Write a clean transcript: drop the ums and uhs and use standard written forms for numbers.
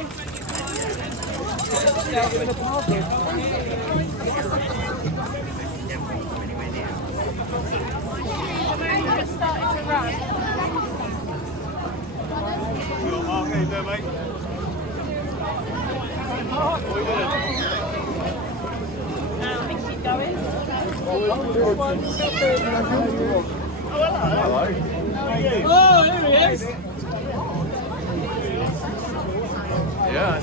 Just started to run. Mark, how you doing, mate? I think she's going. Oh, hello. Oh, here he is. Yeah.